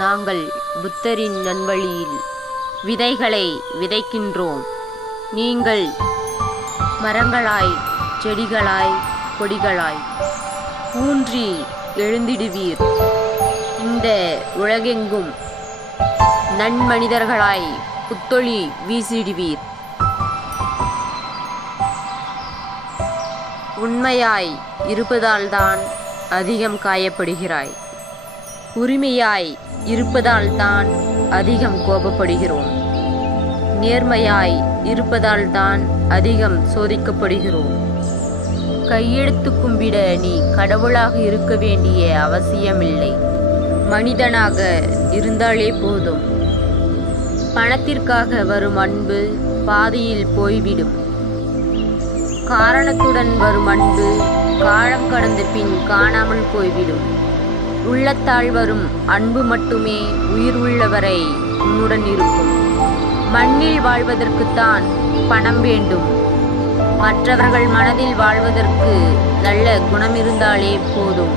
நாங்கள் புத்தரின் நன்வழியில் விதைகளை விதைக்கின்றோம். நீங்கள் மரங்களாய், செடிகளாய், கொடிகளாய் ஊன்றி எழுந்திடுவீர். இந்த உலகெங்கும் நன்மனிதர்களாய் புத்தொளி வீசிடுவீர். உண்மையாய் இருப்பதால்தான் அதிகம் காயப்படுகிறாய். உரிமையாய் இருப்பதால்தான் அதிகம் கோபப்படுகிறோம். நேர்மையாய் இருப்பதால்தான் அதிகம் சோதிக்கப்படுகிறோம். கையெடுத்து கும்பிட நீ கடவுளாக இருக்க வேண்டிய அவசியமில்லை. மனிதனாக இருந்தாலே போதும். பணத்திற்காக வரும் அன்பு பாதியில் போய்விடும். காரணத்துடன் வரும் அன்பு காலம் கடந்த பின் காணாமல் போய்விடும். உள்ளத்தால் வரும் அன்பு மட்டுமே உயிர் உள்ளவரை உன்னுடன் இருக்கும். மண்ணில் வாழ்வதற்குத்தான் பணம் வேண்டும். மற்றவர்கள் மனதில் வாழ்வதற்கு நல்ல குணம் இருந்தாலே போதும்.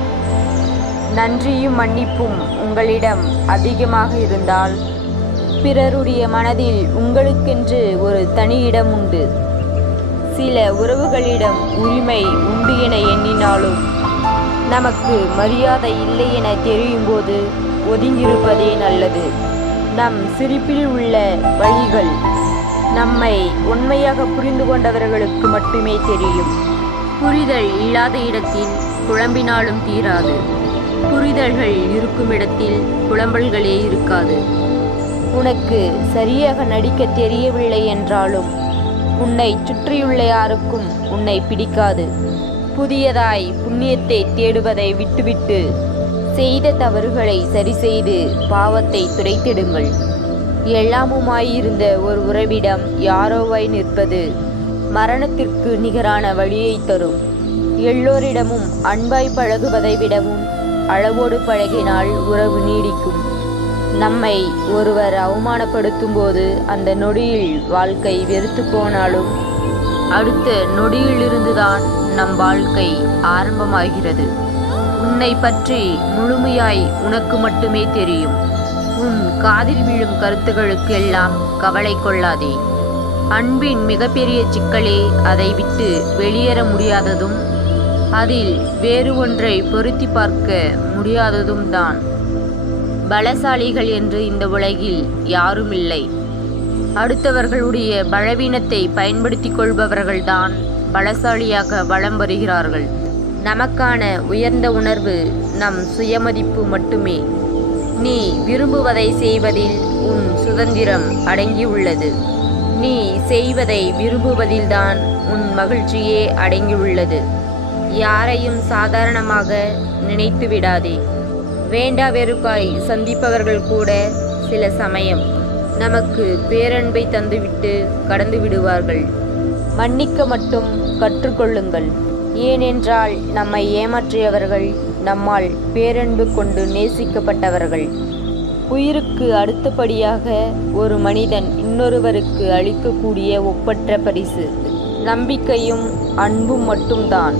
நன்றியும் மன்னிப்பும் உங்களிடம் அதிகமாக இருந்தால் பிறருடைய மனதில் உங்களுக்கென்று ஒரு தனி இடம் உண்டு. சில உறவுகளிடம் உரிமை உண்டு என எண்ணினாலும் நமக்கு மரியாதை இல்லை என தெரியும்போது ஒதுங்கியிருப்பதே நல்லது. நம் சிரிப்பில் உள்ள வழிகள் நம்மை உண்மையாக புரிந்து கொண்டவர்களுக்கு மட்டுமே தெரியும். புரிதல் இல்லாத இடத்தில் குழம்பினாலும் தீராது. புரிதல்கள் இருக்கும் இடத்தில் குழம்பல்களே இருக்காது. உனக்கு சரியாக நடிக்க தெரியவில்லை என்றாலும் உன்னை சுற்றியுள்ள யாருக்கும் உன்னை பிடிக்காது. புதியதாய் புண்ணியத்தை தேடுவதை விட்டுவிட்டு செய்த தவறுகளை சரிசெய்து பாவத்தை துடைத்திடுங்கள். எல்லாமுமாயிருந்த ஒரு உறவிடம் யாரோவாய் நிற்பது மரணத்திற்கு நிகரான வழியை தரும். எல்லோரிடமும் அன்பாய் பழகுவதை விடவும் அளவோடு பழகினால் உறவு நீடிக்கும். நம்மை ஒருவர் அவமானப்படுத்தும் போது அந்த நொடியில் வாழ்க்கை வெறுத்து போனாலும் அடுத்த நொடியிலிருந்துதான் நம் வாழ்க்கை ஆரம்பமாகிறது. உன்னை பற்றி முழுமையாய் உனக்கு மட்டுமே தெரியும். உன் காதில் விழும் கருத்துக்களுக்கு எல்லாம் கவலை கொள்ளாதே. அன்பின் மிகப்பெரிய சிக்கலே அதை விட்டு வெளியேற முடியாததும் அதில் வேறு ஒன்றை பொருத்தி பார்க்க முடியாததும் தான். பலசாலிகள் என்று இந்த உலகில் யாரும் இல்லை. அடுத்தவர்களுடைய பலவீனத்தை பயன்படுத்தி கொள்பவர்கள்தான் பலசாலியாக வலம் வருகிறார்கள். நமக்கான உயர்ந்த உணர்வு நம் சுயமதிப்பு மட்டுமே. நீ விரும்புவதை செய்வதில் உன் சுதந்திரம் அடங்கியுள்ளது. நீ செய்வதை விரும்புவதில்தான் உன் மகிழ்ச்சியே அடங்கியுள்ளது. யாரையும் சாதாரணமாக நினைத்து விடாதே. வேண்டா வெறுப்பாய் சந்திப்பவர்கள் கூட சில சமயம் நமக்கு பேரன்பை தந்துவிட்டு கடந்து விடுவார்கள். மன்னிக்க மட்டும் கற்றுக்கொள்ளுங்கள். ஏனென்றால் நம்மை ஏமாற்றியவர்கள் நம்மால் பேரன்பு கொண்டு நேசிக்கப்பட்டவர்கள். உயிருக்கு அடுத்தபடியாக ஒரு மனிதன் இன்னொருவருக்கு அளிக்கக்கூடிய ஒப்பற்ற பரிசு நம்பிக்கையும் அன்பும் மட்டும்தான்.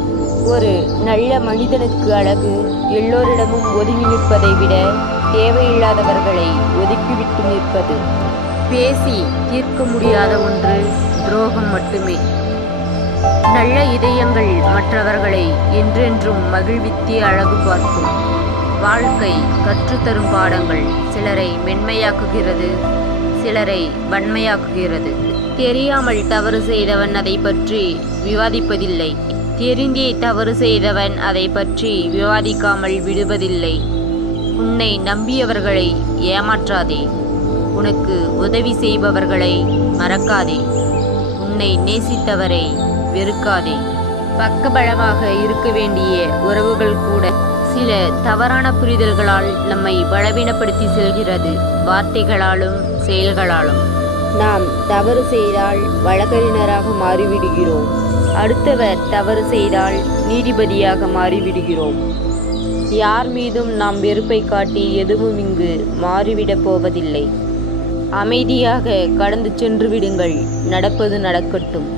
ஒரு நல்ல மனிதனுக்கு அழகு எல்லோரிடமும் ஒதுங்கி நிற்பதை விட தேவையில்லாதவர்களை ஒதுக்கிவிட்டு நிற்பது. பேசி தீர்க்க முடியாத ஒன்று துரோகம் மட்டுமே. நல்ல இதயங்கள் மற்றவர்களை என்றென்றும் மகிழ்வித்தே அழகு பார்க்கும். வாழ்க்கை கற்றுத்தரும் பாடங்கள் சிலரை மென்மையாக்குகிறது, சிலரை வன்மையாக்குகிறது. தெரியாமல் தவறு செய்தவன் அதை பற்றி விவாதிப்பதில்லை. தெரிந்தே தவறு செய்தவன் அதை பற்றி விவாதிக்காமல் விடுவதில்லை. உன்னை நம்பியவர்களை ஏமாற்றாதே. உனக்கு உதவி செய்பவர்களை மறக்காதே. உன்னை நேசித்தவரை வெறுக்காதே. பக்கபலமாக இருக்க வேண்டிய உறவுகள் கூட சில தவறான புரிதல்களால் நம்மை பலவீனப்படுத்தி செல்கிறது. வார்த்தைகளாலும் செயல்களாலும். நாம் தவறு செய்தால் வழக்கறிஞராக மாறிவிடுகிறோம். அடுத்தவர் தவறு செய்தால் நீதிபதியாக மாறிவிடுகிறோம். யார் மீதும் நாம் வெறுப்பை காட்டி எதுவும் இங்கு மாறிவிடப் போவதில்லை. அமைதியாக கடந்து சென்று விடுங்கள். நடப்பது நடக்கட்டும்.